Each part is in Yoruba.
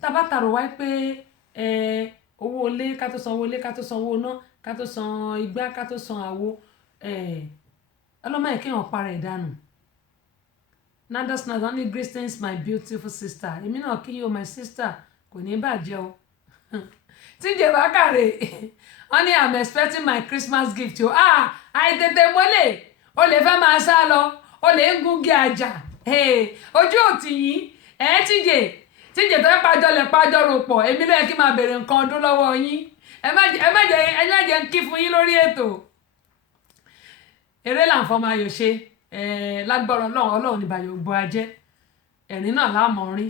tá bá tàrò wá pé owó ilé ká tó san owó ilé ká tó san owó iná ká tó san igbá ká tó san àwo ọlọ́mọ yìí kéèyàn para ẹ̀ dànù. Nadas Nadas only greetings my beautiful sister èmi náà kí yín o my sister kò ní bàjẹ́ o. TJ Bakare wọ́n ní I'm expecting my Christmas gift o àìtètè mọ́lẹ̀ o lè fẹ́ máa sá lọ o lè ń gúngi àjà ojú òtí yín TJ tó yẹ pàjọ rò pọ̀ èmi ló yẹ kí n máa bèrè nǹkan ọdún lọ́wọ́ yín ẹ má jẹ́ ń kí fún yín lórí ètò. Eré là ń fọmọ ayò ṣe lágbára ọlọ́run ní bàyò gbọ́ ajẹ́ ẹ̀rín náà láàmú rí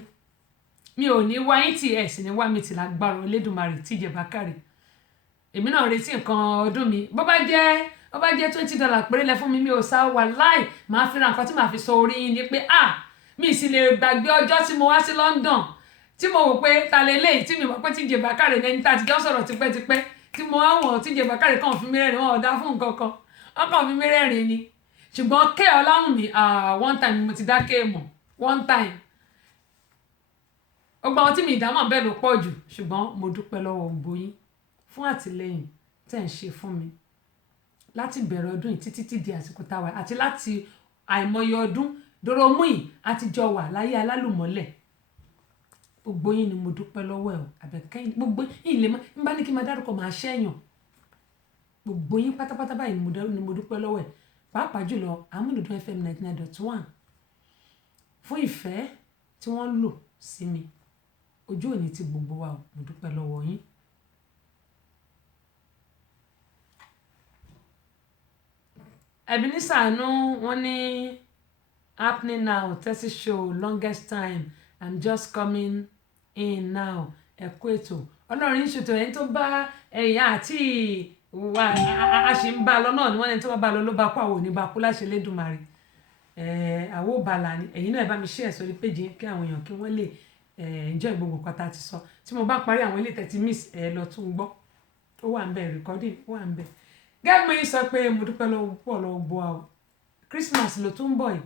mi ò ní wá yín tì ẹ̀ sì ní wá mi tì lágbára Elédùmarè TJ Bakare. Èmi náà retí nǹkan ọdún mi bó bá jẹ́ $20 péré lẹ fún mi ò sá wà láì máa fi ra nǹkan tí màá fi sọ orí yín ni pé mi sì lè gbàgbé ọjọ́ tí mo wá sí London tí mo wò pé ta lè léyìí tí mi mọ̀ pé TJ Bakare ní ẹni tá a ti jọ sọ̀rọ̀ tipẹ́tipẹ́ tí mo wá wọ̀n TJ Bakare kàn fi mí rẹ́rìn wọn ọ̀dá fún nǹkan kan wọ́n kàn fi mí rẹ́rìn ni ṣùgbọ́n ké Ọláwùnmí one time mo ti dá ké mọ̀ one time ó gba ohun tí mi ìdámọ̀ bẹ́ẹ̀ ló pọ̀ jù ṣùgbọ́n mo dúpẹ́ lọ́wọ́ gbogbo yín fún àtìlẹ́yìn tẹ́ ń ṣe fún mi láti bẹ̀rẹ̀ ọdún yìí títí di àsìkò táwa àti láti àìmọye ọdún dòròmú yìí àtijọ́ wà láyé alálùmọ́lẹ̀ gbogbo yín ni mo dúpẹ́ lọ́wọ́ ẹ̀ o àbẹ̀kẹ́yìn gbogbo yín lè má ń bá ní kí n máa dárúkọ máa ṣẹ́yàn gbogbo yín pátápátá báyìí ni mo dúpẹ́ lọ́wọ́ ẹ̀ pàápàá jùlọ Amúlùdún FM 99.1 fún ìfẹ́ tí wọ́n lò sí mi ojú òní ti gbogbo wa o mo dúpẹ́ lọ́wọ́ yín. Ebenezer Anu wọ́n ní happening now Tessy show longest time I'm just coming in now ẹ kú ètò ọlọ́run yín ṣètò ẹni tó bá ẹ̀yà àti wà á ṣe ń bá lọ náà ni wọ́n ní tó bá lọ ló bá kú àwọn òní bá kú láṣẹ Elédùmarè àwọ̀ bàlà ni ẹ̀yin náà ẹ bá mi share sórí péjì kí àwọn èèyàn kí wọ́n lè enjoy gbogbo pátá ti sọ tí mo bá parí àwọn ilé tẹ̀tí miss lọ tún gbọ́ ó wà ń bẹ̀ recording ó wà ń bẹ̀ gẹ́gẹ́ bí sọ pé mo dúpẹ́ lọ́wọ́ pọ̀ lọ́wọ́ bọ́ ọ Christmas ló tún ń bọ̀ yìí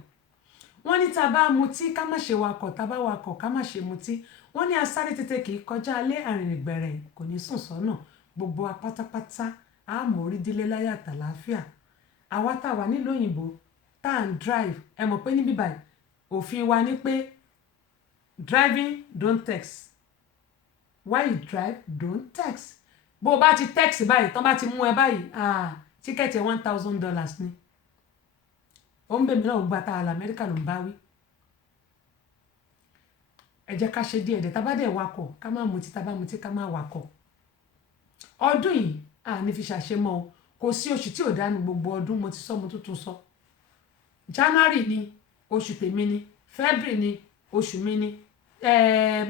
wọ́n ní tá a bá mutí ká má ṣe wakọ̀ tá a bá wakọ̀ ká má ṣe mutí wọ́n ní asáré tètè kì í kọjá alẹ́ àrìnrìngbẹ̀rẹ̀ kò ní sùn sọ́nà gbogbo wa pátápátá a mórí délé láyà àtàlàáfíà àwa tá a wà nílùú òyìnbó tá à ń drive ẹ mọ̀ pé níbí báyìí òfin wa ní pé driving don't text while you drive don't text bó o bá ti text báyìí tán bá ti mú ẹ báyìí tíkẹ́ẹ̀tì $1,000 ni ó ń bèmí náà gba tààlà Amẹ́ríkà ló ń bá wí ẹ jẹ́ ká ṣe díẹ̀ tá bá dẹ̀ wakọ̀ ká má mutí tá bá mutí ká má wakọ̀ ọdún yìí ní fi ṣàṣemọ́ o kò sí oṣù tí ò dánu gbogbo ọdún mo ti sọ mo tuntun sọ January ni oṣù tèmi ni February ni oṣù mi ni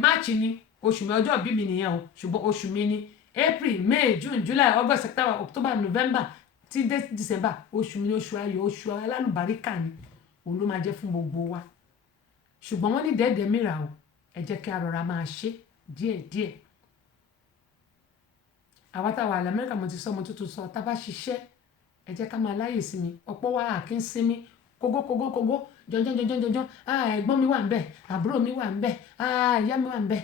March ni oṣù mi ọjọ́ bí mi nìyẹn o ṣùgbọ́n oṣù mi ni April May June July August September October November tí December oṣù mi ni oṣù ayọ̀ oṣù alálùbáríkà ni òun ló máa jẹ́ fún gbogbo wa ṣùgbọ́n wọ́n ní dẹ́ẹ̀dẹ́ mìíràn o ẹ jẹ́ kí a rọra máa ṣe díẹ̀díẹ̀ àwa táwa àlẹ́ Amẹ́ríkà mo ti sọ mo tuntun sọ tá a bá ṣiṣẹ́ ẹ jẹ́ ká máa láyè sinmi ọ̀pọ̀ wa kì í sinmi kógó jọjọjọjọjọ ẹ̀gbọ́n mi wà ń bẹ̀ àbúrò mi wà ń bẹ̀ ìyá mi wà ń bẹ̀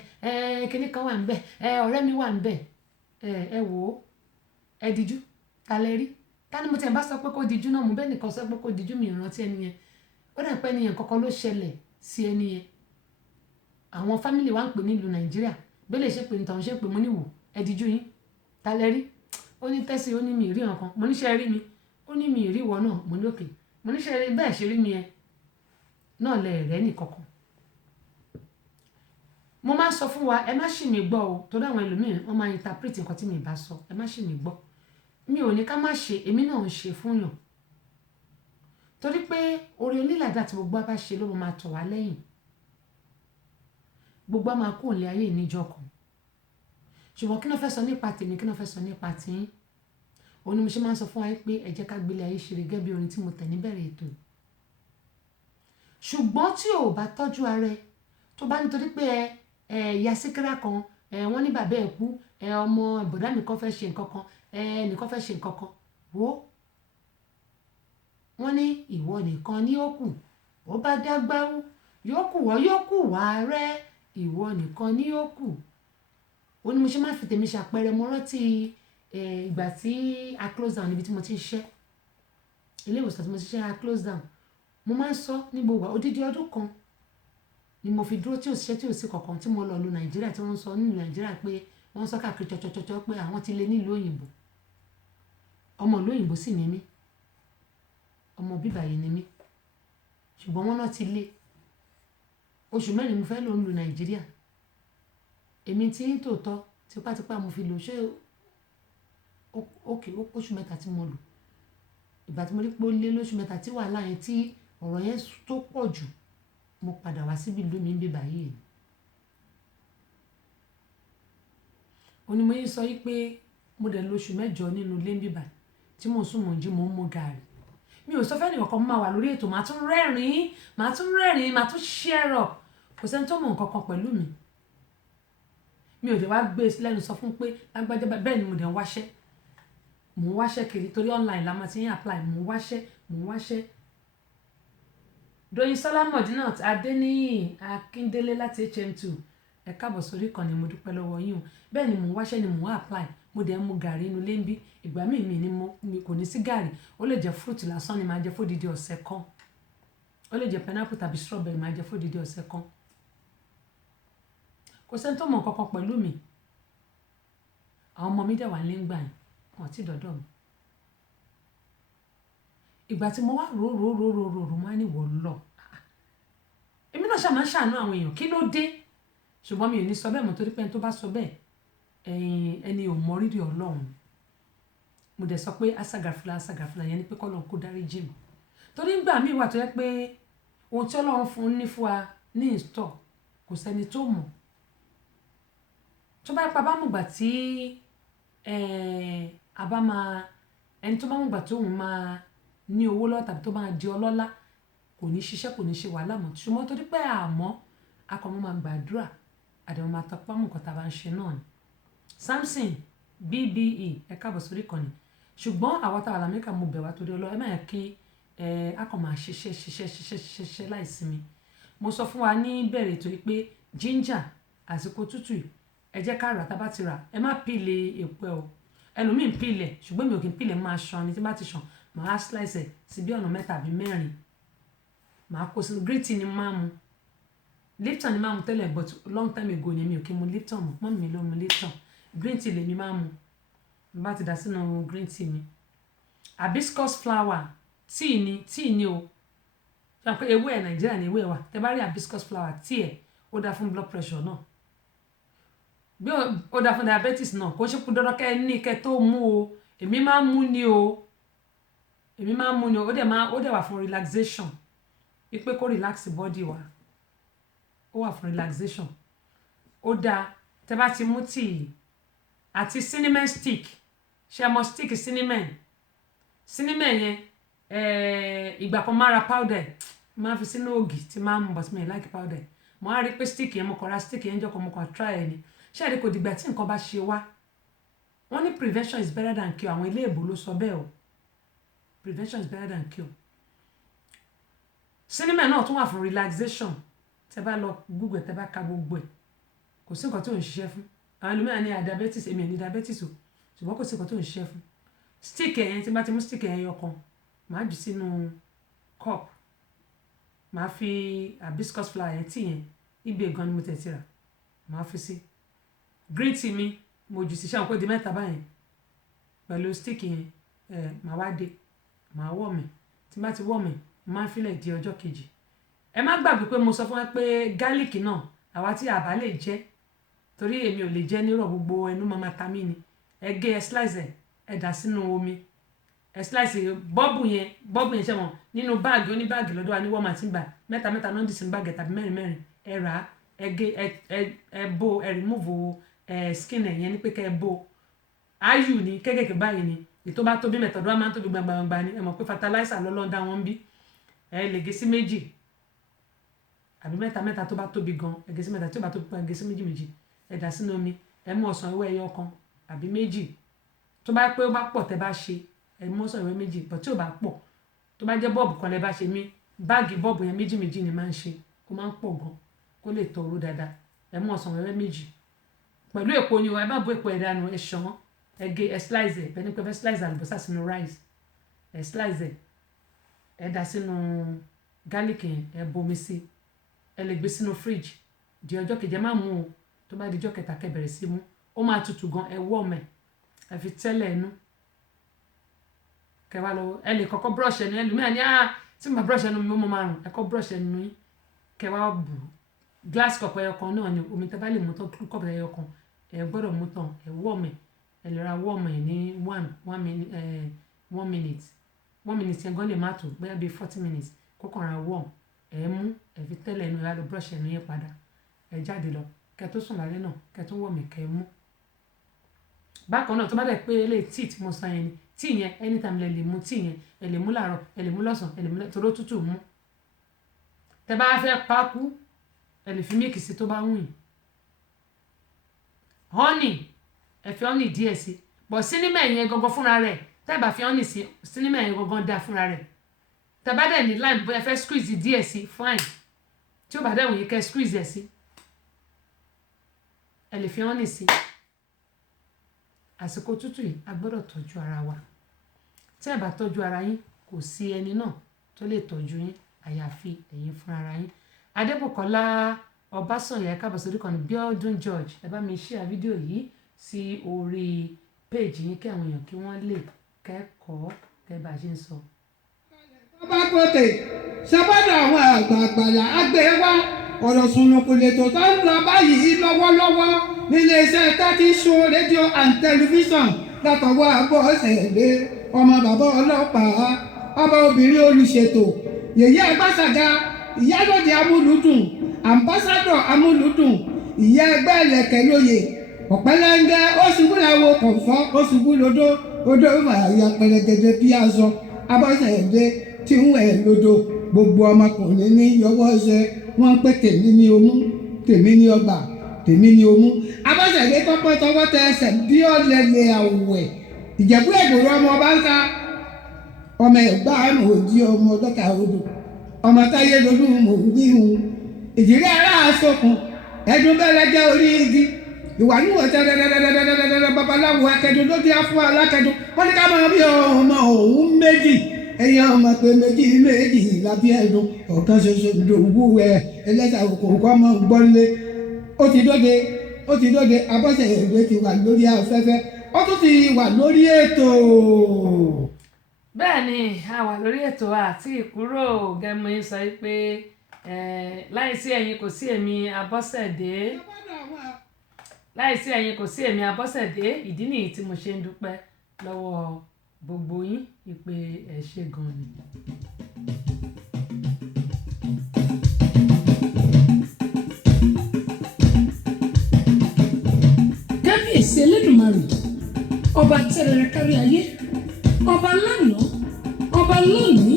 kíní kan wà ń bẹ̀ ọ̀rẹ́ mi wà ń bẹ̀ ẹ wò ó ẹ dijú ta lẹ rí ta ni mo ti ẹ̀ bá sọ pé kó dijú náà mo bẹ́ẹ̀ nìkan sọ pé kó dijú mi ìrántí ẹni yẹn ó dà pé ẹni yẹn kọ́kọ́ ló ṣẹlẹ̀ sí ẹni yẹn àwọn fámìlì wa ń pè nílùú Nàìjíríà bẹ́ẹ̀ lè ṣe pé ní tàwọn ṣe pé mo níwò ẹ dijú yín ta lẹ rí ó ní Tẹ́sí ó ní mi ì rí nǹkan mo níṣẹ́ rí mi ó ní mi ì rí ìwọ náà mo ní òkè mo níṣẹ́ rí bẹ́ẹ̀ ṣe rí mi ẹ náà lẹ rẹ́ nìkankan mo máa ń sọ fún wa ẹ má ṣì mí gbọ́ o torí àwọn ẹlòmíràn wọ́n máa interpret nǹkan tí mi bá sọ ẹ má ṣì mí gbọ́ mi ò ní ká má ṣe èmi náà ń ṣe fún yàn torí pé orí onílàdá tí gbogbo bá ṣe ló máa tọ̀ wá lẹ́yìn gbogbo a máa kó òǹlẹ̀ ayé níjọ́ kan ṣùgbọ́n kí ló fẹ́ sọ nípa tèmi kí ló fẹ́ sọ nípa tiyín òun ni mo ṣe máa ń sọ fún wa pé ẹ jẹ́ ká gbélé ayé ṣe gẹ́gẹ́ bí orin tí mo tẹ̀ níbẹ̀rẹ̀ ètò ṣùgbọ́n tí ò bá tọ́jú ara ẹ tó bá nítorí pé ìyá síkírà kan wọ́n ní bàbá ẹ̀ kú ọmọ ìbọ̀dá mi kan fẹ́ ṣe nǹkan kan nìkan fẹ́ ṣe nǹkan kan wo wọ́n ní ìwọ nìkan ní ó kù bó bá dágbáwó yóò kù wọ́ yóò kù wá rẹ́ ìwọ nìkan ni ó kù. Ó ní mo ṣe máa fi tèmi ṣàpẹẹrẹ. Mo rántí ìgbà tí a close down níbi tí mo ti ń ṣiṣẹ́, ilé ìwòsàn tí mo ti ṣiṣẹ́ a close down. Mo máa ń sọ ní gbogbo odidi ọdún kan ni mo fi dúró tí ò ṣiṣẹ́ tí ò sí kankan tí mo lọ lu Nàìjíríà tí wọ́n ń sọ nínú Nàìjíríà pé wọ́n ń sọ káàkiri chọ́chọ́chọ́ pé àwọn ti lé nílùú òyìnbó. Ọmọ ìlú òyìnbó sì ni mí, ọmọ bíbà yìí ni mí, ṣùgbọ́n wọ́n náà ti lé. Oṣù mẹ́rin mo fẹ́ lò ń lu Nàìjíríà. Èmi tí ń tòótọ́ tipátipá mo fi lò ṣé oṣù mẹ́ta tí mo lò. Ìgbà tí mo rí pé ó lé lóṣù mẹ́ta tí wàhálà yẹn tí ọ̀rọ̀ yẹn tó pọ̀ jù, mo padà wá síbi ìlú mi ń bíbà yìí. Ó ní mo yín sọ wípé mo dẹ̀ lò oṣù mẹ́jọ nínú ilé ń bíbà tí mò ń sùn mò ń jí mò ń mu gààrí. Mi ò sọ fẹ́ nìkan kan máa wà lórí ètò màá tún rẹ́rìn-ín màá tún share up. Kò sẹ́ni tó mọ̀ nǹkan kan pẹ̀lú mi. Mi ò dẹ̀ wá gbé lẹ́nu sọ fún pé lágbájá bẹ́ẹ̀ ni mo dẹ̀ ń wáṣẹ́. Mò ń wáṣẹ́ kiri torí online la máa ti ń apply. Mò ń wáṣẹ́. Doyinsola Modinat Adeniyi Akindele láti HM2. Ẹ káàbọ̀ sórí ìkànnì, mo dúpẹ́ lọ́wọ́ yín o. Bẹ́ẹ̀ ni mò ń wáṣẹ́ ni mò ń apply. Mo dẹ̀ ń mu gààrí inú ilé ń bí. Ìgbà míì mi kò ní sí gààrí. Ó lè jẹ́ fruit lásán ni màá jẹ fún odidi ọ̀sẹ̀ kan. Ó lè jẹ́ pineapple tàbí strawberry màá jẹ fún odidi ọ̀sẹ̀ kan. Kò sẹ́ni tó mọ̀ nǹkan kan pẹ̀lú mi. Àwọn ọmọ mi dẹ̀ wà nílé ńgbà yẹn, wọn ti dọ̀dọ̀ mi. Ìgbà tí mo wá rò máa ní wọ̀ lọ. Èmi náà ṣáà máa ń ṣàánú àwọn èèyàn, kí ló dé? Ṣùgbọ́n mi ò ní sọ bẹ́ẹ̀ mọ́ torí pé ẹni tó bá sọ bẹ́ẹ̀ ẹni ò mọ rírì Ọlọ́run. Mo dẹ̀ sọ pé asagàfúlà yẹn ni pé k'Ọlọ́run kó dáríjì mí. Torí ìgbà míì wà tó jẹ́ pé ohun tí Ọlọ́run fún wa ní ìstọ̀ kò sẹ́ni tó mọ̀. Tó bá yẹ pé a bá mọ̀gbà tí ẹni tó bá mọ̀gbà tí òun máa ní owó lọ́wọ́ tàbí tó máa di ọlọ́lá kò ní ṣiṣẹ́ kò ní ṣe wàhálà mọ́. Ṣùgbọ́n torí pé àmọ́ akọ̀mọ́ máa gbàdúrà àdéhùn máa tọpá mọ̀ nǹkan tá a bá ń ṣe náà ni. Samson BBE ẹ káàbọ̀ sórí ìkànnì. Ṣùgbọ́n àwọn táwọn Amẹ́ríkà mo bẹ̀ wá torí Ọlọ́run ẹ má yẹ kí akọ̀ máa ṣiṣẹ́ láìsinmi. Mo sọ fún wa ní bẹ̀rẹ̀ ètò yìí pé ginger àsìkò tútù ẹ jẹ́ ká rà tá bá ti rà ẹ má pílè èpo ẹ o. Ẹlòmíì ń pílẹ̀ ṣùgbọ́n mi ò kí ń pílẹ̀ máa ṣan ni tí bá ti ṣan màá slice ẹ̀ sí bí ọ̀nà 3 àbí 4. Màá kó sínú green tea ni máa mu. Lipton ni máa mu tẹ́lẹ̀ but long time ago ni mi ò kí mu Lipton mọ́. Mọ́mì mi ló mu Lipton. Green tea lèmi máa mu. Mo bá ti dà sínú green tea mi. Hibiscus flower tea ni o. Ṣé pé ewé ẹ̀ Nàìjíríà ni ewé wa. Tẹ́ bá rí hibiscus flower tea ẹ̀ ó dáa fún blood pressure náà. Bí ó dáa fún diabetes náà kò ṣe kú dandan kẹ́ ẹ ní kẹ́ tó mú o. Èmi máa ń mú ni o. Ó dẹ̀ wà fún relaxation. Wípé kó relax body wa. Ó wà fún relaxation. Ó dáa tẹ́ bá ti mú tea àti cinnamon stick. Ṣé mo stick cinnamon yẹn ìgbà kan máa ra powder máa fi sínú ògì tí máa ń mu but mi like powder. Mo á rí pé stick yẹn mo kàn ra stick yẹn jọ́kọ̀ mo kàn try ẹ̀ ni. Ṣé àdé kò dìgbà tí nǹkan bá ṣe wá. Wọ́n ní prevention is better than cure. Àwọn ilé ìbò ló sọ bẹ́ẹ̀ o. Prevention is better than cure. Cinnamon náà tún wà fún relaxation. Tẹ́ bá lọ Google tẹ́ bá ka gbogbo ẹ̀ kò sí nǹkan tí ò ń ṣiṣẹ́ fún. Àwọn ẹlòmíràn ní diabetes èmi ò ní diabetes o ṣùgbọ́n kò sí nǹkan tí ò ń ṣiṣẹ́ fún. Stick yẹn tí bá ti mú stick yẹn yọkan màá jù sínú cup. Màá fi hibiscus flower yẹn tea yẹn ibi gan ni mo tẹ̀ ti rà màá fi sí. Green tea mi mo jù sí ṣáà kó di 3 báyẹn pẹ̀lú stick yẹn màá wá dé màá wọ̀ mí tí bá ti wọ̀ mí màá filẹ̀ di ọjọ́ kejì. Ẹ má gbàgbé pé mo sọ fún wa pé garlic náà àwa tí a bá lè jẹ torí èmi ò lè jẹ nírọ̀ gbogbo ẹnu máa ta mí ni. Ẹ gé ẹ slice ẹ dà sínú omi. Ẹ slice bọ́ọ̀bù yẹn ṣe mọ̀ nínú báàgì oníbáàgì lọ́dọ̀ wa ní Walmart bá 3 náà dì sínú báàgì tàbí 4 ẹ rà á ẹ gé ẹ bó ẹ remove skin ẹ̀ yẹn ní pé kẹ́ ẹ bó. Ayù ni kékèké báyìí ni ètò bá tóbi mẹ́tọ̀dọ̀ wa máa ń tóbi gbangba ni ẹ mọ̀ pé fertilizer lọ́lọ́ dá wọn bí. Ẹ lè gé sí 2 àbí 3 tó bá tóbi gan ẹ gé sí 3 tí ó bá tóbi ẹ gé sí 2 ẹ dà sínú omi ẹ mú ọsàn ewé ẹyọ kan àbí 2 tó bá pé ó bá pọ̀ tẹ́ bá ṣe ẹ mú ọsàn ewé 2 but tí ó bá pọ̀ tó bá jẹ́ bọ́ọ̀bù kan lẹ bá ṣe mí báàgì bọ́ọ̀bù yẹn 2 ni máa ń ṣe ó máa ń pọ̀ gan kó lè tọrọ dáadáa ẹ mú ọsàn wẹ́wẹ́ méjì pẹ̀lú èpo ni o ẹ má bó èpo ẹ̀ dànù ẹ ṣàn ẹ gé ẹ slice ẹ bẹ́ẹ̀ ni pé fẹ́ slice àlùbọ́sà sínú rice ẹ slice ẹ dà sínú garlic yẹn ẹ bomi sí ẹ lè gbé sínú fridge di ọjọ́ kejì ẹ má mú o tó bá di ọjọ́ kẹta kẹ́ bẹ̀rẹ̀ sí mú ó máa tutù gan ẹ warm ẹ fi tẹ́lẹ̀ ẹnu kẹ́ wá lọ ẹ lè kọ́kọ́ brush ẹnu ẹlòmíràn ní tí mo bá brush ẹnu mi ó mọ máa rùn ẹ kọ́ brush ẹnu yín kẹ́ wá bù glass cup ẹyọ kan náà ni omi tẹ́ bá lè mú tán cup ẹyọ kan ẹ gbọ́dọ̀ mú tán ẹ warm ẹ lè ra warm ẹ ní 1 minute yẹn gan lè má tó bóyá bíi 40 minutes kó kàn ra warm ẹ mú ẹ fi tẹ́lẹ̀ ẹnu ẹ wá lọ brush ẹnu yín padà ẹ jáde lọ kẹ́ tó sùn lálẹ́ náà kẹ́ tó warm kẹ́ mú bákan náà tó bá dẹ̀ pé eléyìí tíì tí mo sọ yẹn ni tíì yẹn anytime lè mú tíì yẹn ẹ lè mú láàárọ̀ ẹ lè mú lọ́sàn-án ẹ lè mú toró tútù mú tẹ́ bá fẹ́ pákú ẹ lè fi mílìkì sí tó bá wù yín honey ẹ fi honey díẹ̀ sí bọ̀ sinimá yẹn gangan fúnra rẹ̀ tẹ́ bá fi honey sí sinimá yẹn gangan dá fúnra rẹ̀ tẹ́ bá dẹ̀ ní lime bóyá fẹ́ squeeze díẹ̀ sí fine tí ó bá dẹ̀ wù yín kẹ́ squeeze ẹ̀ sí ẹ lè fi honey sí àsìkò tútù yìí a gbọ́dọ̀ tọ́jú ara wa tí ẹ bá tọ́jú ara yín kò sí ẹni náà tó lè tọ́jú yín àyàfi ẹ̀yin fún ara yín Adébùkọ́lá Ọbásànyà káàbọ̀ sórí kan ní Bíọ́dún George ẹ bá mi share fídíò yìí sí orí péèjì yín kí àwọn èèyàn kí wọ́n lè kẹ́kọ̀ọ́ kẹ́ bá ṣe ń sọ. ọba gòkè sábàdà àwọn àgbààgbà àgbẹ̀ wa ọ̀rọ̀ sunukun lètò tó ń lọ báyìí lọ́wọ́lọ́wọ́ nílé iṣẹ́ 30 Show rédíò and tẹlifíṣàn látọwọ́ Abọ́sẹ̀dé ọmọ bàbá ọlọ́pàá ọba obìnrin olùṣètò yèyé Agbáṣàga ìyálòdì amúlùdùn ambassadọ amúlùdùn ìyá ẹgbẹ́ ẹlẹ́kẹ̀ lóye ọ̀pẹ́lẹ́ngẹ́ ó ṣubú làwọn kọ̀ọ̀fọ́ ó ṣubú lodó odó ìmọ̀ pẹ̀lẹ́gẹ̀dẹ̀ bí aṣọ Abọ́sẹ̀dé tí ń wẹ̀ lodó gbogbo ọmọkùnrin ní yọwọ́ ṣe wọ́n ń pè tèmi ní omú tèmi ní ọgbà tèmi ní omú Abọ́sẹ̀dé tọ́pọ́ tọwọ́ tẹ ẹsẹ̀ bí ọ̀lẹ́lẹ̀ àwẹ̀ Ìjẹ̀bú Ègbòrò ọmọ ọba ń ta ọmọ ẹ̀gbá àrùn òjì ọmọ ọlọ́kà odò ọmọ táyé lolú mò ń wíhun ìdílé aláàsọkùn ẹdun bẹ́ẹ̀ jẹ́ orí igi ìwà níwọ̀n tẹ́lẹ̀lẹ́lẹ́lẹ́lẹ́lẹ́ babaláwo akẹ́dùn ló dé afọ alákẹ́dùn wọ́n ní ká máa bí ọmọ òun méjì ẹ̀yìn ọmọ pé méjì lábí ẹ̀dùn ọ̀kan ṣoṣo ìdòwú ẹ̀ ẹlẹ́sà òkòkò ọmọ gbọ́nlé ó ti dóde Abọ́sẹ̀dé ti wà lórí afẹ́fẹ́ ó tún ti wà lórí ètò. bẹ́ẹ̀ ni a wà lórí ètò àti ìkúrò gẹ́mú yín sọ pé láìsí ẹ̀yin kò sí èmi Abọ́sẹ̀dé láìsí ẹ̀yin kò sí èmi Abọ́sẹ̀dé ìdí nìyí tí mo ṣe ń dúpẹ́ lọ́wọ́ gbogbo yín ìpè ẹ ṣé gan ni. kábíyèsí Elédùmarè ọba tẹ́rẹ̀rẹ̀ kárí ayé ọba lánàá ọba lónìí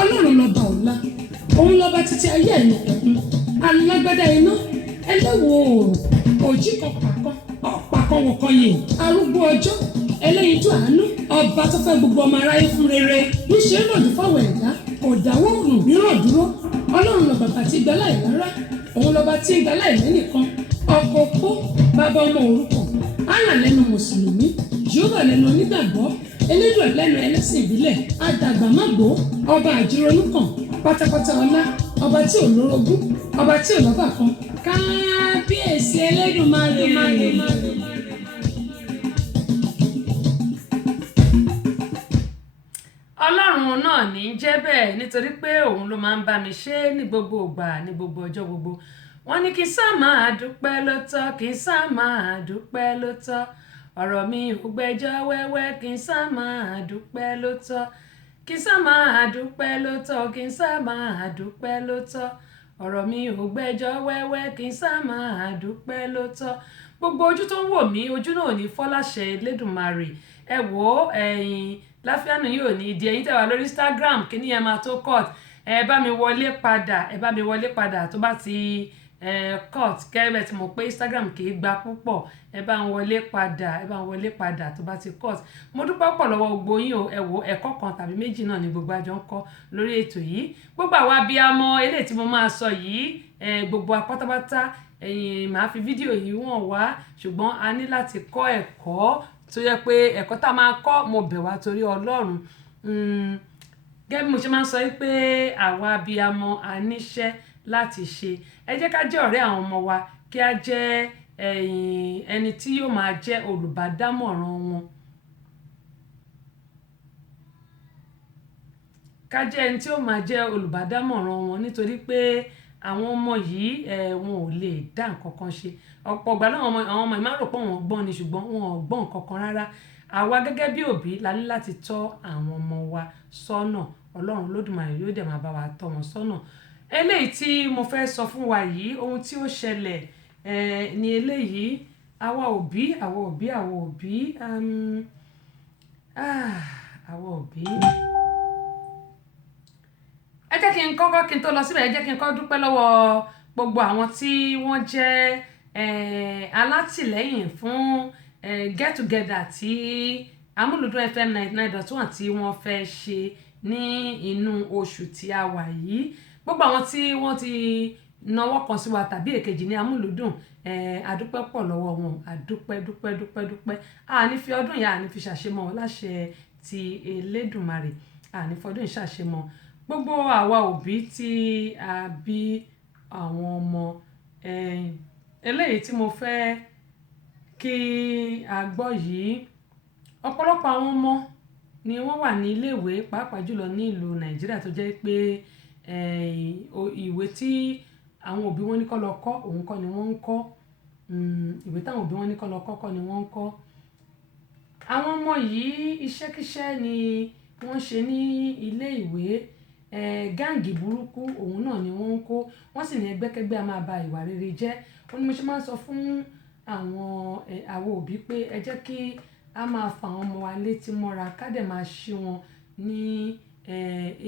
ọlọ́run lọ́ba ọ̀la òun lọ́ba títí ayé ẹ̀yìn ẹ̀kún alágbádá iná ẹlẹ́wọ̀ oòrùn òjì kan pàkan ọ̀pàkan wọ̀kan yìí arúgbó ọjọ́ ẹlẹ́yinjú àánú ọba tó fẹ́ gbogbo ọmọ aráyé fún rere níṣẹ́ lòdì fáwọn ẹ̀dá ọ̀dàwọ̀ òrùn rírọ̀ dúró ọlọ́run lọ́ba bàtí gbẹ́lá ìlara òun lọ́ba tí gbẹ́lá ìlẹ́nìkan ọkọ̀ òpó bàbá ọmọ òrukàn Allah lẹ́nu mùsùlùmí Jèhófà lẹ́nu onígbàgbọ́ Elédùà lẹ́nu ẹlẹ́sìn ìbílẹ̀ àdàgbàmágbó ọba àjírònúkàn pátápátá ọlá ọba tí ò lórogún ọba tí ò lọ́bàkan kábíyèsí Elédùmarè. ọlọ́run náà ní í jẹ́ bẹ́ẹ̀ nítorí pé òun ló máa ń bá mi ṣe ní gbogbo ìgbà ní gbogbo ọjọ́ gbogbo wọ́n ní kí sá máa dúpẹ́ ló tọ́ kí sá máa dúpẹ́ ló tọ́ ọ̀rọ̀ mi ò gbẹ́jọ́ wẹ́wẹ́ kí sá máa dúpẹ́ ló tọ́ kí sá máa dúpẹ́ ló tọ́ kí sá máa dúpẹ́ ló tọ́ ọ̀rọ̀ mi ò gbẹ́jọ́ wẹ́wẹ́ kí sá máa dúpẹ́ ló tọ́ gbogbo ojú tó ń wò mí ojú náà ò ní fọ́ láṣẹ Elédùmarè ẹ wò ó ẹ̀yin Láfíànù yìí ò ní ìdí ẹ̀yin tẹ́ wà lórí Instagram kí ni ẹ máa tó cut ẹ bá mi wọlé padà tó bá ti cut kẹ́rẹ́ tí mo pé Instagram kì í gba púpọ̀ ẹ bá ń wọlé padà tó bá ti cut. Mo dúpẹ́ pọ̀ lọ́wọ́ gbogbo yín o, ẹ wo ẹ̀kọ́ kan tàbí méjì náà ni gbogbo àjọ ń kọ́ lórí ètò yìí. Gbogbo àwa abiyamọ eléyìí tí mo máa sọ yìí gbogbo apátápátá màá fi fídíò yìí wọ̀n wá, ṣùgbọ́n a ní láti kọ́ ẹ̀kọ́ tó yẹ pé ẹ̀kọ́ tá a máa kọ́ mo bẹ̀ wá torí Ọlọ́run. Gẹ́gẹ́ bí mo ṣe máa ń sọ pé àwa abiyamọ a níṣẹ́ láti ṣe. Ẹ jẹ́ ká jẹ́ ọ̀rẹ́ àwọn ọmọ wa, kí a jẹ́ ẹni tí yóò máa jẹ́ olùbádámọ̀ràn wọn. Ká jẹ́ ẹni tí yóò máa jẹ́ olùbádámọ̀ràn wọn nítorí pé àwọn ọmọ yìí wọn ò lè dá nǹkan kan ṣe. Ọ̀pọ̀ ìgbà náà àwọn ọmọ yìí máa rò pé wọ́n gbọ́n ni ṣùgbọ́n wọn ò gbọ́n nǹkan kan rárá. Àwa gẹ́gẹ́ bí òbí la ní láti tọ́ àwọn ọmọ wa sọ́nà. Ọlọ́run Olódùmarè yóò dẹ̀ máa bá wa tọ́ wọn sọ́nà. Eléyìí tí mo fẹ́ sọ fún wa yìí, ohun tí ó ṣẹlẹ̀ ni eléyìí. Àwa òbí ẹ jẹ́ kí n tó lọ síbẹ̀, ẹ jẹ́ kí n kọ́ dúpẹ́ lọ́wọ́ gbogbo àwọn tí wọ́n jẹ́ alátìlẹ́yìn fún get together tí Amúlùdún FM 99.1 tí wọ́n fẹ́ ṣe ní inú oṣù tí a wà yìí. Gbogbo àwọn tí wọ́n ti náwó kan sí wa tàbí èkejì ní Amúlùdún, àdúpẹ́ pọ̀ lọ́wọ́ wọn, àdúpẹ́. Àní fi ọdún yìí àní fi ṣàṣemọ́ láṣẹ ti Elédùmarè, àní fọdún yìí ṣàṣemọ́. Gbogbo àwa òbí tí a bí àwọn ọmọ eléyìí tí mo fẹ́ kí a gbọ́ yìí, ọ̀pọ̀lọpọ̀ àwọn ọmọ ni wọ́n wà ní iléèwé pàápàá jùlọ ní ìlú Nàìjíríà tó jẹ́ pé ìwé tí àwọn òbí wọn ní kó lọ kọ́ òun kọ́ ni wọ́n ń kọ́. Ìwé táwọn òbí wọn ní kó lọ kọ́ ni wọ́n ń kọ́. Àwọn ọmọ yìí iṣẹ́kíṣẹ́ ni wọ́n ṣe ní ilé ìwé. Gáǹgì burúkú òun náà ni wọ́n ń kó. Wọ́n sì ní ẹgbẹ́kẹ́gbẹ́ a máa ba ìwà rere jẹ́. Ó ní mo ṣe máa ń sọ fún àwọn òbí pé ẹ jẹ́ kí a máa fa àwọn ọmọ wa létí mọ́ra, ká dẹ̀ máa ṣí wọn ní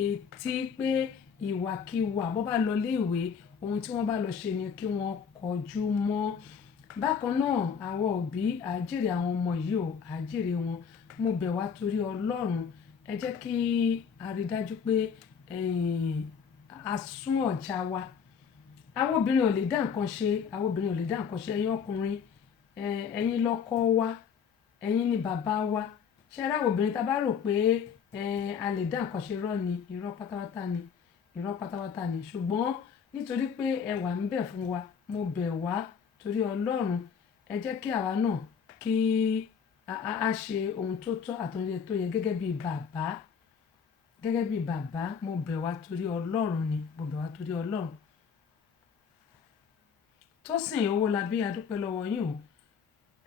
etí pé ìwàkiwà bó bá lọ ilé ìwé, ohun tí wọ́n bá lọ ṣe ni kí wọ́n kọjú mọ́. Bákan náà àwọn òbí àjèrè àwọn ọmọ yìí ò àjèrè wọn. Mo bẹ̀ wá torí Ọlọ́run, ẹ jẹ́ kí a rí dájú pé a sún ọ̀já wa. Àwọn obìnrin ò lè dá nǹkan ṣe, ẹ̀yin ọkùnrin ẹ̀yin lọ́kọ wa, ẹ̀yin ni bàbá wa. Ṣé ẹ rí àwọn obìnrin tá bá rò pé a lè dá nǹkan ṣe irọ́ pátápátá ni. Ṣùgbọ́n nítorí pé ẹ wà níbẹ̀ fún wa, mo bẹ̀ wá torí Ọlọ́run, ẹ jẹ́ kí àwa náà kí a ṣe ohun tó tọ́ àti ohun tó yẹ gẹ́gẹ́ bí bàbá. Mo bẹ̀ wá torí Ọlọ́run. Tósìn Owólabí, a dúpẹ́ lọ́wọ́ yín o.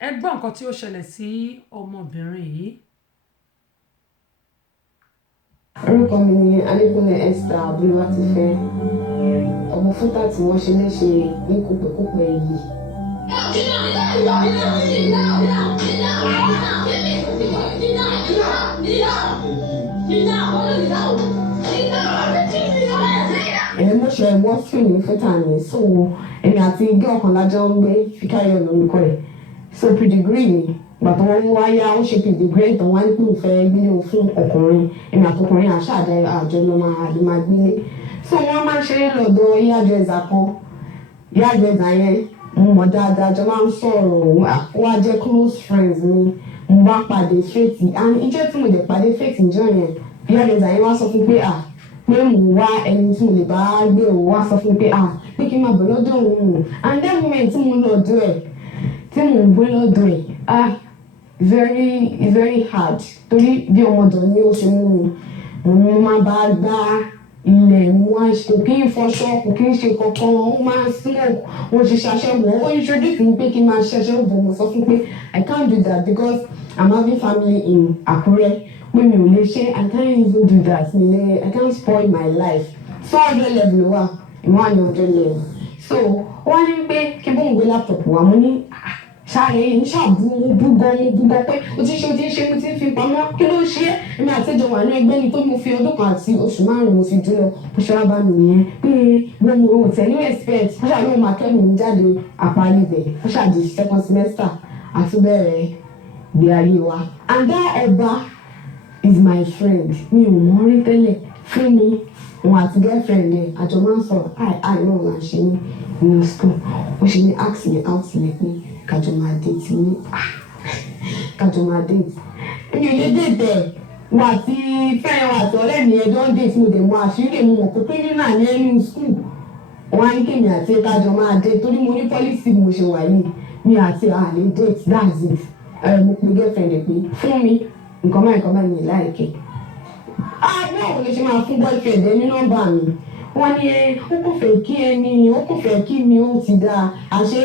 Ẹ gbọ́ nǹkan tí ó ṣẹlẹ̀ sí ọmọbìnrin yìí. Orúkọ mi ni Adékúnlé Esther Olúwatífẹ́, ọmọ fúta tí wọ́n ṣe léṣe ní kópẹ́kópẹ́ yìí. Mọ́ṣọ́ ẹ̀wọ́ fún ní fúta ni, so èmi àti igi ọ̀kan lájọ́ ń gbé Fíkáyọ̀ lórúkọ ẹ̀. So pedigree ni bàtà wọn wá yá ó ṣe pedigree tán wá ní pé òun fẹ́ gbélé òun fún ọkùnrin, èmi àtọkùnrin àjọ ló máa gbélé. So wọ́n máa ń ṣeré lọ́dọ̀ hairdresser kan. Hairdresser yẹn mo mọ̀ dáadáa, jọ máa ń sọ̀rọ̀, wá jẹ́ close friends mi. Mo bá pàdé Faith, and ìjọ́ tí mo dẹ̀ pàdé Faith ìjọ́ yẹn, hairdresser yẹn wá sọ fún pé mo wá ẹni tí mo lè bá gbé òun, wá sọ fún pé kí n máa bọ̀ lọ́dọ̀ òun. And that moment tí mo lọ́dọ̀ ẹ̀, tí mo gbé lọ́dọ̀ ẹ̀, very hard torí bí ọmọdọ̀ ni ó ṣe mú mi. Mo máa bá gbá ilẹ̀, kò kí n fọṣọ, kò kí n ṣe kankan, ó máa ń smoke, ó ṣe ṣaṣẹ́wó. Ó introduce mi pé kí n máa ṣaṣẹ́wó, bọ̀ mo sọ fún pé I can't do that because I'm having family in Àkúrẹ́. Pé mi ò lè ṣe, I can't even do that. I can't spoil my life. 400 level wà, ìwọ̀n 100 level. So wọ́n ní pé kí bóun gbé laptop wá, mo ní ṣáàrẹ̀ ń búgọ́ pé o ti ṣe mo ti fi pamọ́ kí ló ṣe é èmi àti ìjọba àánú ẹgbẹ́ ni tó mo fi ọdún kan àti oṣù 5 mo fi dúró bó ṣe wá bá mi nìyẹn pé mo ò tẹ̀ ní respect ó ṣàlùwọ̀ máa kẹ́mi mi jáde àparí ibẹ̀ ó ṣàdí 2nd semester àtúbẹ̀rẹ̀ gbé ayé wa. And that Ọba is my friend mi ò mọ̀ rí tẹ́lẹ̀ fún mi òun àti girlfriend ẹ̀ àjọ máa ń sọ̀rọ̀ àìná là ń ṣe ní school ó ṣe ní ask me out ní pé kájọ máa date ní kájọ máa date mi ò lè date ẹ̀ wà tí fẹ́ràn wà tí ọ̀rẹ́ mi ẹjọ́ ń date mo dẹ̀ mọ àṣírí mo mọ̀ pé criminal ní ẹnu school wọn á ní kí mi àti kájọ máa date torí mo ní policy mo ṣe wà yìí mi àti àlè date that's it mo pe girlfriend ẹ̀ pé fún mi nǹkan bá mi láìkẹ́ báwo lè ṣe máa fún boyfriend ẹ ní nọ́mbà mi wọ́n ní ó kò fẹ́ kí ẹni ó kò fẹ́ kí mi ó ti dáa àṣé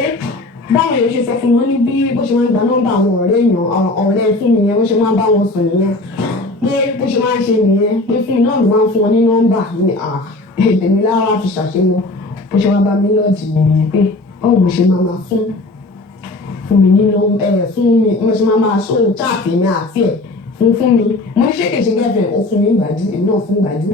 báwọn èèyàn ṣe sọ fún wọn ní bí bó ṣe máa ń gba nọ́mbà àwọn ọ̀rẹ́ èèyàn ọ̀rẹ́ fún mi yẹn bó ṣe máa ń bá wọn sùn nìyẹn pé bó ṣe máa ń ṣe nìyẹn pé fún mi náà ló máa ń fún wọn ní nọ́mbà ní èmi lára fi ṣàṣemọ bó ṣe máa bá mi lọ́ọ̀jì nìyẹn pé báwo mo ṣe máa fún mi nínú fún mi mo ṣe máa ṣó chaàtì mi àti ẹ̀ fún mi mo ní ṣékèṣe gẹ́fẹ̀ ó fún mi ìgbàdí èmi náà fún ìgbàdí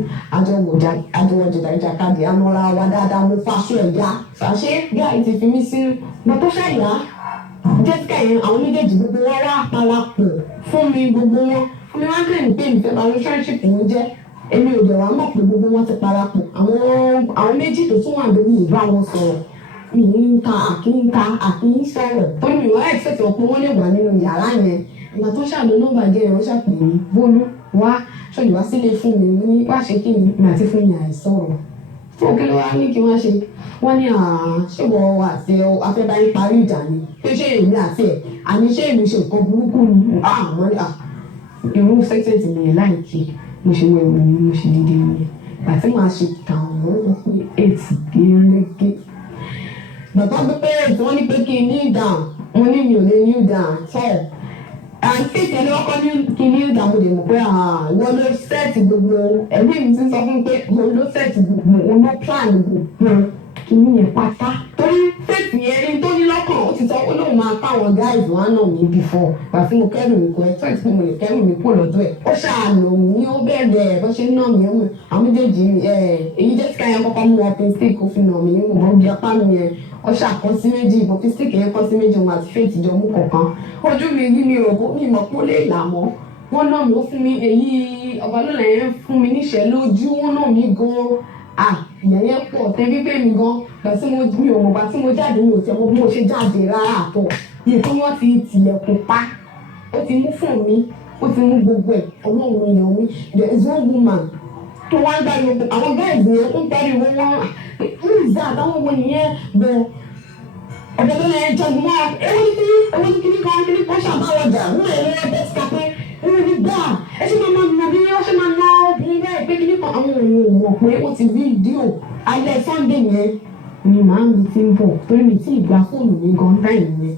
àjọwọ̀jọ̀dá ìjàkadì amọ́ra wa dáadáa mo fàṣọ ẹ̀yà fàṣẹ gáì ti fi mí sínú mo tó ṣàyà jessica yẹn àwọn méjèèjì gbogbo wọn wá parapọ̀ fún mi gbogbo wọn fún mi wọn kàn ní pé ìfẹ́ bá relationship wọn jẹ́ èmi ò dẹ̀ wá mọ̀ pé gbogbo wọn ti parapọ̀ àwọn méjì tó tún wà lórí ìbá wọn sọ̀rọ̀ mi ń ka àkíń sọ̀rọ̀ torí mi wọ́n expect ọ̀pọ̀ wọn lè wà nínú yàrá yẹn ìgbà tó ṣàlọ́ nọ́mbà jẹ́ ẹ̀rọ ṣàpè mí bólú wá ṣọ́jú wá sílé fún mi ní wá ṣe kí ni àti fún mi àìsọ̀rọ̀ fún kí ló wá ní kí wọ́n ṣe wọ́n ní ṣèwọ́ àti afẹ́báyé parí ìjà ni pé ṣé èmi àti ẹ̀ àní ṣé èmi ṣe nǹkan burúkú ni wọ́n ní irú sẹ́tẹ̀tì mi láìkí mo ṣe wọ ìwé mi mo ṣe dídé mi àti máa ṣe kàwọn wọn pé 8 gẹ́gẹ́ bàbá pípẹ́ tí wọ́n ní pé kí n kneel down mo ní mi ò lè kneel down tọ́ àǹtí ìtẹ̀lé ọkọ ní kí n kneel down mo lè mọ̀ pé wọ́n ló sẹ́ẹ̀tì gbogbo ẹ̀mí mi ti sọ fún pé mo ló sẹ́ẹ̀tì gbogbo òun ló plan gbogbo kí n yẹn pátá torí fẹ́ẹ̀tì yẹn ní tó ní lọ́kàn ó ti sọ ó lóun máa káwọn guys wá náà mi before gbà tí mo kẹ́rù mi kọ ẹ̀ tó ẹ̀ tí mo lè kẹ́rù mi kó lọ́dọ̀ ẹ̀ ó ṣàlò ní ó bẹ̀rẹ̀ bó ṣe ń nà mí ọmọ àwọn méjèèjì èyí Jessica yẹn kọ́kọ́ mú ọpin stick ó fi nà mí ní gbogbo bí apá mi yẹn ó ṣàkọ́ sí méjì ìbọn fi stick yẹn kọ́ sí méjì òun àti faith jọ mú kọ̀ọ̀kan ojú mi rí mi rò mi mọ̀ pé ó lè là mọ́ wọ́n náà mi ó fún mi èyí ọbalọ́lá yẹn fún mi níṣẹ́ lójú wọ́n náà mi gan ìyẹn yẹn pọ̀ tẹ́ wípé mi gan gbà tí mi ò mọ̀ gbà tí mo jáde mi ò tẹ́ mọ̀ bí mo ṣe jáde rárá àtọ̀ yìí tí wọ́n ti tilẹ̀kùn pa ó ti mú fún mi ó ti mú gbogbo ẹ̀ ọlọ́run èèyàn mi there is one woman tó wá ń gbàgbé gbogbo àwọn guys yẹn ń pariwo wọn who is that àwọn wo nìyẹn bẹ́ẹ̀ ọ̀dọ̀ tó lẹ́yìn jọ̀gbọ́n mọ́ ewu ní kíní kan ṣàbáwọ̀jà wọ́n lè rí ẹgbẹ́ ti kàpẹ́ ewu ní gbà ẹ ṣe máa nà bí wọ́n ṣe máa nà obìnrin bẹ́ẹ̀ pé kíní kan àwọn èèyàn mọ̀ pé ó ti fídíò alẹ́ Sunday yẹn ni màá mi ti ń bọ̀ torí mi tí ìgbà fóònù mi gan táyì yẹn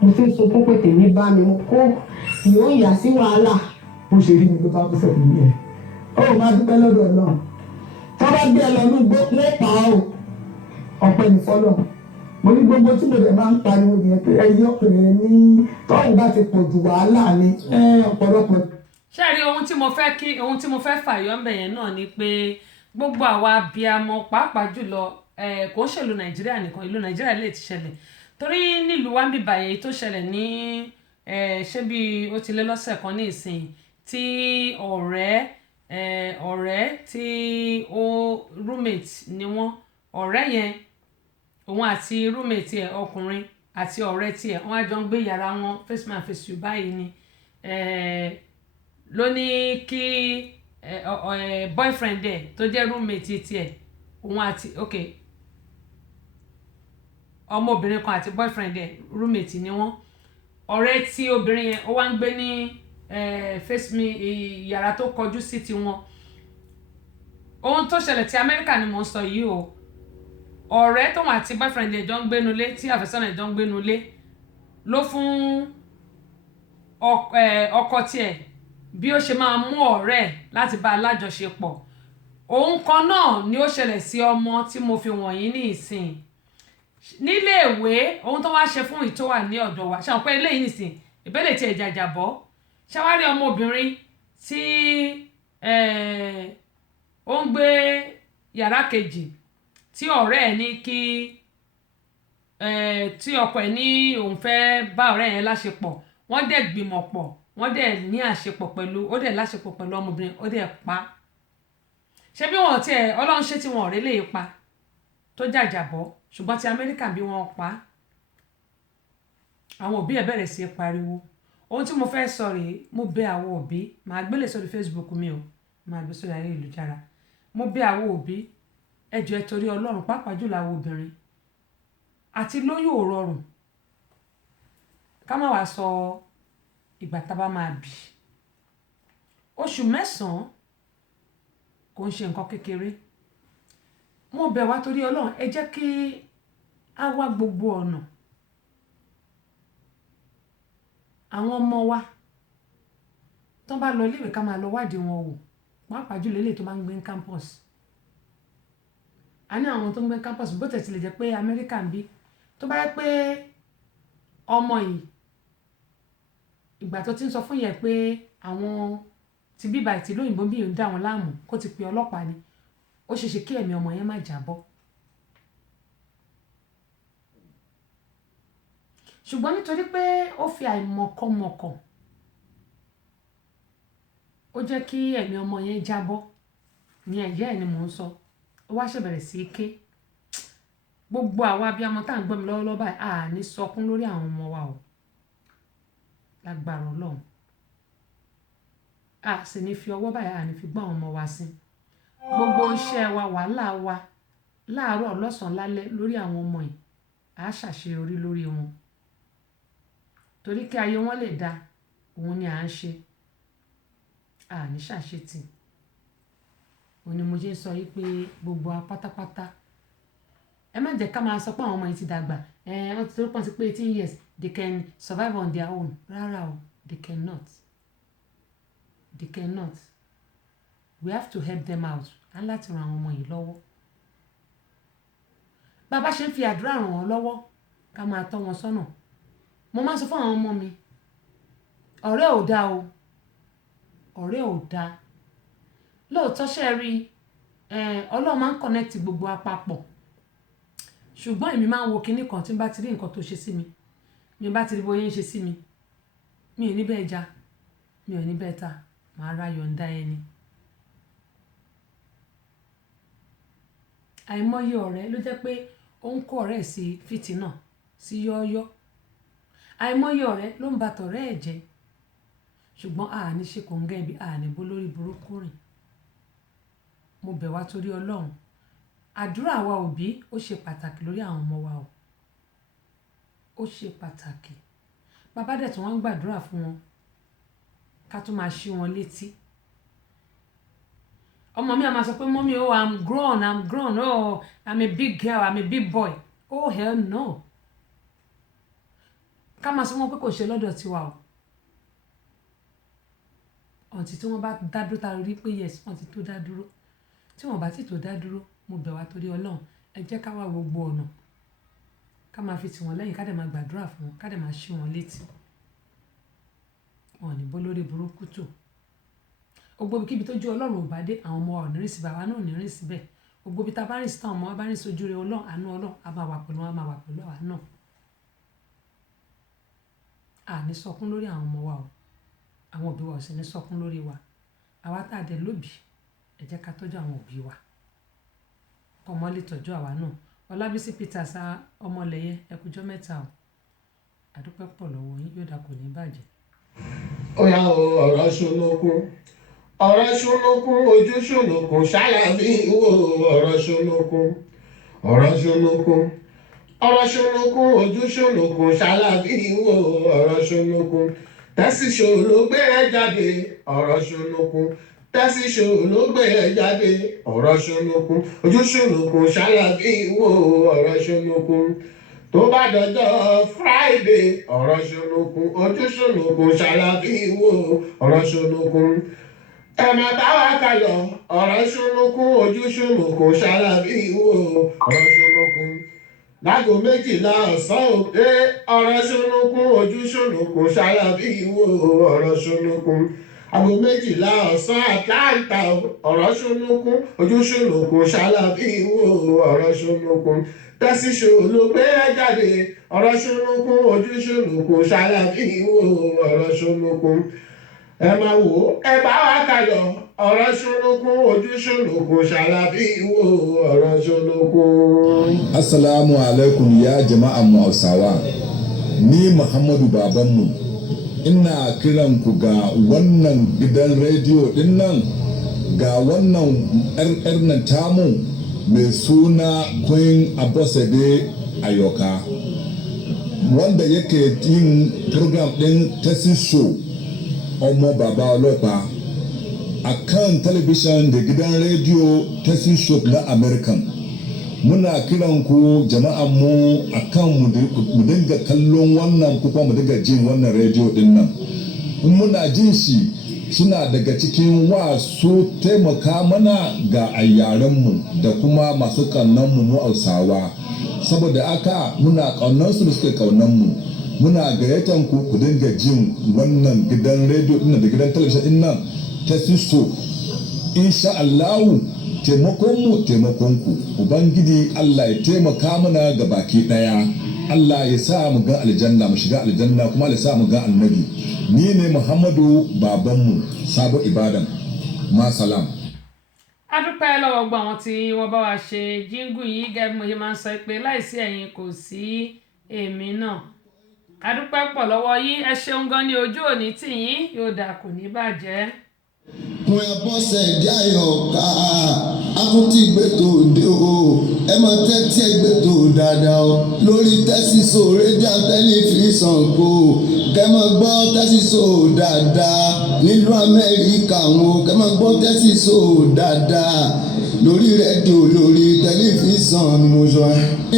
mo fi ń sunkún pé tèmi bá mi mo kó yóò yà sí wàhálà bó ṣe rí mi tó bá kó sọ̀rọ̀ mi yẹn ó máa dúpẹ́ lọ́dọ̀ náà tó bá gbé ẹ lọ ní gbó lẹ́pà ó ọ̀pẹ ní fọ́lọ̀ mo ní gbogbo tí mo dẹ̀ máa ń pariwo nìyẹn pé ẹyí ọkùnrin ní tọ́hún bá ti pọ̀ jù wàhálà ní ọ̀pọ̀lọpọ̀. ṣé rí ohun tí mo fẹ́ fàyọ́ ń bẹ̀ yẹn náà ni pé gbogbo àwa abiyamọ pàápàá jùlọ kò ń ṣèlú Nàìjíríà nìkan ìlú Nàìjíríà lè ti ṣẹlẹ̀ torí nílùú wa ń bíbà yẹn tó ṣẹlẹ̀ ní ṣé bí ó ti lé lọ́sẹ̀ kan ní ìsìn tí ọ̀rẹ́ tí ó roommate ni wọ́n ọ̀rẹ́ yẹn òun àti roommate ẹ̀ ọkùnrin àti ọ̀rẹ́ tiẹ̀ wọ́n á jọ ń gbé yàrá wọn face man face you báyìí ni ló ní kí boyfriend ẹ̀ tó jẹ́ roommate tiẹ̀ òun àti ọmọbìnrin kan àti boyfriend ẹ̀ roommate ni wọ́n ọ̀rẹ́ tí obìnrin yẹn ó wá ń gbé ní face me yàrá tó kọjú sí tiwọn ohun tó ṣẹlẹ̀ tí Amẹ́ríkà ni mò ń sọ yìí o ọ̀rẹ́ tóun àti boyfriend ẹ̀ jọ ń gbénulé tí àfẹ́sọ́nà ẹ̀ jọ ń gbénulé ló fún ọkọ tiẹ̀ bí ó ṣe máa mú ọ̀rẹ́ ẹ̀ láti bá a lájọṣepọ̀ ohun kan náà ni ó ṣẹlẹ̀ sí ọmọ tí mo fi wọ̀nyí ní ìsìn nílé iléèwé ohun tó wá ṣe fún ìtó wà ní ọ̀dọ̀ wa ṣàwọn pé eléyìí nìsín ìbéèrè tí ẹ̀ jàjàbọ́ ṣàwárí ọmọbìnrin tí ó ń gbé yàrá kejì tí ọ̀rẹ́ ẹ̀ ní kí tí ọkọ ẹ̀ ní òun fẹ́ bá ọ̀rẹ́ yẹn láṣepọ̀ wọ́n dẹ̀ gbìmọ̀ pọ̀ wọ́n dẹ̀ ní àṣepọ̀ pẹ̀lú ó dẹ̀ láṣepọ̀ pẹ̀lú ọmọbìnrin ó dẹ̀ pa ṣé bí wọn tiẹ̀ ọlọ́run ṣe tí wọn ọ̀rẹ́ lè pa tó jàjàbọ́ ṣùgbọ́n ti Amẹ́ríkà bí wọ́n pa àwọn òbí ẹ̀ bẹ̀rẹ̀ sí í pariwo ohun tí mo fẹ́ sọ rèé mo bẹ̀ àwọn òbí màá gbélé sórí Facebook mi o màá gbé sórí ayélujára mo bẹ̀ àwọn òbí ẹ jọ̀ọ́ ẹ torí ọlọ́run pàápàá jùlọ àwọn obìnrin àti lóyún ò rọrùn ká má wàá sọ ìgbà tá a bá máa bì oṣù 9 kò ń ṣe nǹkan kékeré mo bẹ̀ wá torí ọlọ́run ẹ jẹ́ kí á wá gbogbo ọ̀nà àwọn ọmọ wa tó bá lọ iléèwé ká máa lọ wádìí wọn wò pàápàá jùlọ eléyìí tó máa ń gbé ní campus a ní àwọn tó ń gbé campus bó tẹ̀ tilẹ̀ jẹ́ pé Amẹ́ríkà ń bí tó bá yẹ pé ọmọ yìí ìgbà tó ti ń sọ fún yẹn pé àwọn ti bíbá ìtì lóyìnbó bí yóò dá wọn láàmú kó ti pe ọlọ́pàá ni ó ṣeéṣe kí ẹ̀mí ọmọ yẹn má jábọ́ ṣùgbọ́n nítorí pé ó fi àìmọ̀kànmọ̀kàn ó jẹ́ kí ẹ̀mí ọmọ yẹn jábọ́ ní ẹ̀yẹ́ ẹ̀ ni mò ń sọ ó wá ṣèbẹ̀rẹ̀ sí í ké gbogbo àwa abiyamọ tá à ń gbọ́ mi lọ́wọ́lọ́wọ́ báyìí a ní sọkún lórí àwọn ọmọ wa o lágbára Ọlọ́run a sì ní fi ọwọ́ báyìí a ní fi gbọ́ àwọn ọmọ wa sí gbogbo iṣẹ́ wa wàhálà wa láàárọ̀ lọ́sàn-án lálẹ́ lórí àwọn ọmọ yìí a ṣàṣeyọrí lórí wọn torí kí ayé wọn lè dáa òun ni à ń ṣe a ní ṣàṣetì òun ni mo ṣe ń sọ yìí pé gbogbo wa pátápátá ẹ má jẹ́ ká máa sọ pé àwọn ọmọ yìí ti dàgbà wọ́n ti tó pọ̀ sí pé 18 years they can survive on their own rárá o they cannot we have to help them out á láti ran àwọn ọmọ yìí lọ́wọ́ bàbá ṣe ń fi àdúrà ràn wọ́n lọ́wọ́ ká máa tọ́ wọn sọ́nà mo máa ń sọ fún àwọn ọmọ mi ọ̀rẹ́ ò dáa o ọ̀rẹ́ ò dáa lóòótọ́ ṣe rí Ọlọ́run máa ń connect gbogbo apapọ̀ ṣùgbọ́n èmi máa ń wo kinní kan tí n bá ti rí nǹkan tó ṣe sí mi mi bá ti rí bóyá ń ṣe sí mi mi ò ní bẹ́ẹ̀ já mi ò ní bẹ́ẹ̀ ta màá ra yọ̀ǹda ẹni. àìmọye ọ̀rẹ́ ló jẹ́ pé ó ń kó ọ̀rẹ́ sí fìtínà sí yọ́ọ́yọ́ àìmọye ọ̀rẹ́ ló ń ba tọ̀rẹ́ ẹ̀ jẹ́ ṣùgbọ́n a ní ṣe kòńgẹ́ ibi a ní bó lórí burúkú rìn mo bẹ̀ wá torí Ọlọ́run àdúrà wa òbí ó ṣe pàtàkì lórí àwọn ọmọ wa o ó ṣe pàtàkì bàbá dẹ̀ tí wọ́n ń gbàdúrà fún wọn ká tún máa ṣí wọn létí ọmọ mi a máa sọ pé mọ́mí oh I'm grown oh I'm a big girl I'm a big boy oh hell no ká máa sọ wọn pé kò ṣe lọ́dọ̀ tiwa o ọ̀ǹtí tí wọ́n bá dá dúró ta rí pé yes wọ́n ti tó dá dúró tí wọ́n bá ti tó dá dúró mo bẹ̀ wá torí Ọlọ́run ẹ jẹ́ ká wá gbogbo ọ̀nà ká máa fi tì wọ́n lẹ́yìn ká dẹ̀ máa gbàdúrà fún wọn ká dẹ̀ máa ṣí wọn létí wọn ò ní bó lórí burúkú tó gbogbo kíbi tó ju Ọlọ́run ò bá dé àwọn ọmọ wa ò ní rìn síbẹ̀ àwa náà ò ní rìn síbẹ̀ gbogbo bí ta bá rìn sí táwọn ọmọ wa bá rìn sójú rẹ̀ Ọlọ́run àánú Ọlọ́run á máa wà pẹ̀lú wọn á máa wà pẹ̀lú àwa náà à ní sọkún lórí àwọn ọmọ wa o àwọn òbí wa ò sì ní sọkún lórí wa àwa tá a dẹ̀ lóbì ẹ jẹ́ ká tọ́jú àwọn òbí wa ọmọ lè tọ́jú àwa náà Ọlábísí Peters ọmọlẹ́yẹ ẹkùjọ́ mẹ́ta o àdúpẹ́ pọ̀ lọ́wọ́ yín yóò dà kò ní bàjẹ́. ó yá o ọ̀rọ̀ ṣonúkún ojú ṣonúkún ṣálábí wo ọ̀rọ̀ ṣonúkún ojú ṣonúkún ṣálábí wo ọ̀rọ̀ ṣonúkún tẹ́sí ṣòro ló gbé ẹ jáde ọ̀rọ̀ ṣonúkún tẹ́sí ṣòro ló gbé ẹ jáde ọ̀rọ̀ ṣonúkún ojú ṣonúkún ṣálábí wo ọ̀rọ̀ ṣonúkún tó bá dọjọ́ Friday ọ̀rọ̀ ṣonúkún ojú ṣonúkún ṣálábí wo ọ̀rọ̀ ṣonúkún ẹ máa bá wa kálọ̀ ọ̀rọ̀ ṣonúkún ojú ṣonúkún ṣálábí wo ọ̀rọ̀ ṣonúkún láago méjìlá ọ̀sán òde ọ̀rọ̀ ṣónúkún ojú ṣónúkún ṣalábí ìwò ọ̀rọ̀ ṣónúkún aago méjìlá ọ̀sán àtàǹtà ọ̀rọ̀ ṣónúkún ojú ṣónúkún ṣalábí ìwò ọ̀rọ̀ ṣónúkún tẹ́sí ṣò ló gbé jáde ọ̀rọ̀ ṣónúkún ojú ṣónúkún ṣalábí ìwò ọ̀rọ̀ ṣónúkún ẹ máa wò ó ẹ bá wa kálọ ọ̀rọ̀ ṣónúkún ojú ṣónúkún ṣalábí ìwò ọ̀rọ̀ ṣónúkún. Assalamu alaikum ya jama'an mu Hausawa. Ni Muhammadu babanmu ina kiran ku ga wannan gidan rediyo din nan ga wannan ƴar nan tamu mai suna Queen Abosede Ayoka wanda yake yin program din Tesi Show ọmọ bàbá ọlọ́pàá akan talabishin da gidan rediyo Tesi Show na American. Muna kiran ku jama'an mu akan mu dinga kallon wannan ku kuma mu dinga jin wannan rediyo din nan. In muna jin shi suna daga cikin wasu taimaka mana ga ayyaren mu da kuma masu kannan mu Hausawa. Saboda aka muna kaunan su da suke kaunan mu. Muna gayyatan ku ku dinga jin wannan gidan rediyo din da gidan talabijin din nan Tesi Show. Insha Allahu taimakonmu taimakonku ubangiji Allah ya taimaka mana ga baki daya Allah ya sa mu ga aljanna mu shiga aljanna kuma ya sa mu ga annabi ni ne Muhammadu babanmu Sabo Ibadan ma salam. A dúpẹ́ lọ́wọ́ gbogbo àwọn tí wọ́n bá wa ṣe jíngù yìí gẹ́gẹ́ bí mo ṣe máa ń sọ pé láìsí ẹ̀yin kò sí èmi náà. A dúpẹ́ pọ̀ lọ́wọ́ yín ẹ ṣeun gan ni ojú òní tì yín yóò dà kò ní bàjẹ́. Mo ẹ bọ́sẹ̀ ìdí Àyọ̀ká akúntì gbẹ̀tò òde o ẹ mọ tẹ́tí ẹ gbẹ̀tò dáadáa o lórí Tesi Show rédíò tẹlifíṣàn kò kẹ́mọ gbọ́ Tesi Show dáadáa nílùú Amẹ́ríkà wọn kẹ́mọ gbọ́ Tesi Show dáadáa lórí rédíò lórí tẹlifíṣàn ni mo sọ.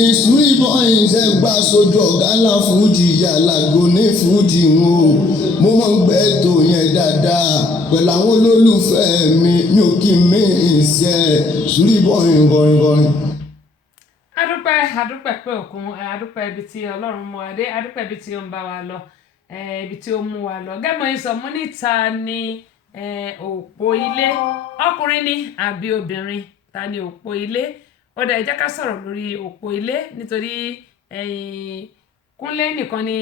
ìṣú ìbọn ìṣe gbà sojú ọ̀gá ńlá fújì yàlágò ní fújì wọn o mo mọ̀ ń gbẹ́ tó yẹn dáadáa pẹ̀lú àwọn olólùfẹ́ mi ò kí mi ṣe sùúrù bọ́rin bọ́rin bọ́rin. adúpẹ́ pé òkun adúpẹ́ ibi tí Ọlọ́run mú wa dé adúpẹ́ ibi tí ó ń bá wa lọ ibi tí ó mú wa lọ gẹ́gẹ́ bí sọ mú níta ni òpó ilé ọkùnrin ni àbí obìnrin ta ni òpó ilé ó dẹ̀ jẹ́ ká sọ̀rọ̀ lórí òpó ilé nítorí Kúnlé nìkan ni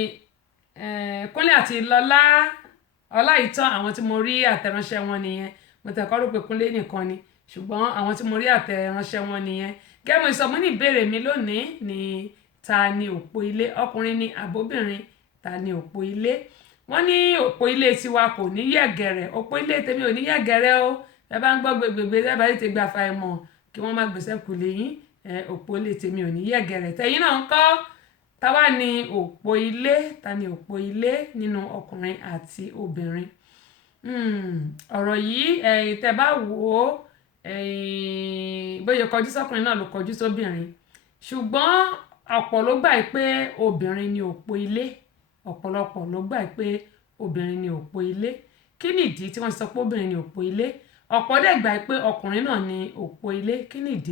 Kúnlé àti Lọlá Ọláìtàn àwọn tí mo rí àtẹ̀ránṣẹ́ wọn nìyẹn mo tẹ̀ kọ́ rò pé Kúnlé nìkan ni ṣùgbọ́n àwọn tí mo rí àtẹ̀ránṣẹ́ wọn nìyẹn gẹ́gẹ́ mo sọ mo ní ìbéèrè mi lónìí ni ta ni òpó ilé ọkùnrin ni àbóbìnrin ta ni òpó ilé wọ́n ní òpó ilé tiwa kò ní yẹ̀gẹ̀rẹ̀ òpó ilé tèmi ò ní yẹ̀gẹ̀rẹ̀ o ẹ bá ń gbọ́ gbègbè ẹ bá tètè gba àfàìmọ̀ kí wọ́n má gbèsè kù lẹ́yìn òpó ilé tèmi ò ní yẹ̀gẹ̀rẹ̀ tẹ̀yìn náà ń kọ́ táwa ni òpó ilé ta ni òpó ilé nínú ọkùnrin àti obìnrin ọ̀rọ̀ yìí tẹ́ bá wò ó bóyá kọjú sọ́kùnrin náà ló kọjú sóbìnrin ṣùgbọ́n ọ̀pọ̀ ló gbà pé obìnrin ni òpó ilé ọ̀pọ̀lọpọ̀ ló gbà pé obìnrin ni òpó ilé kí nìdí tí wọ́n sọ pé obìnrin ni òpó ilé ọ̀pọ̀ dẹ̀ gbà pé ọkùnrin náà ni òpó ilé kí nìdí.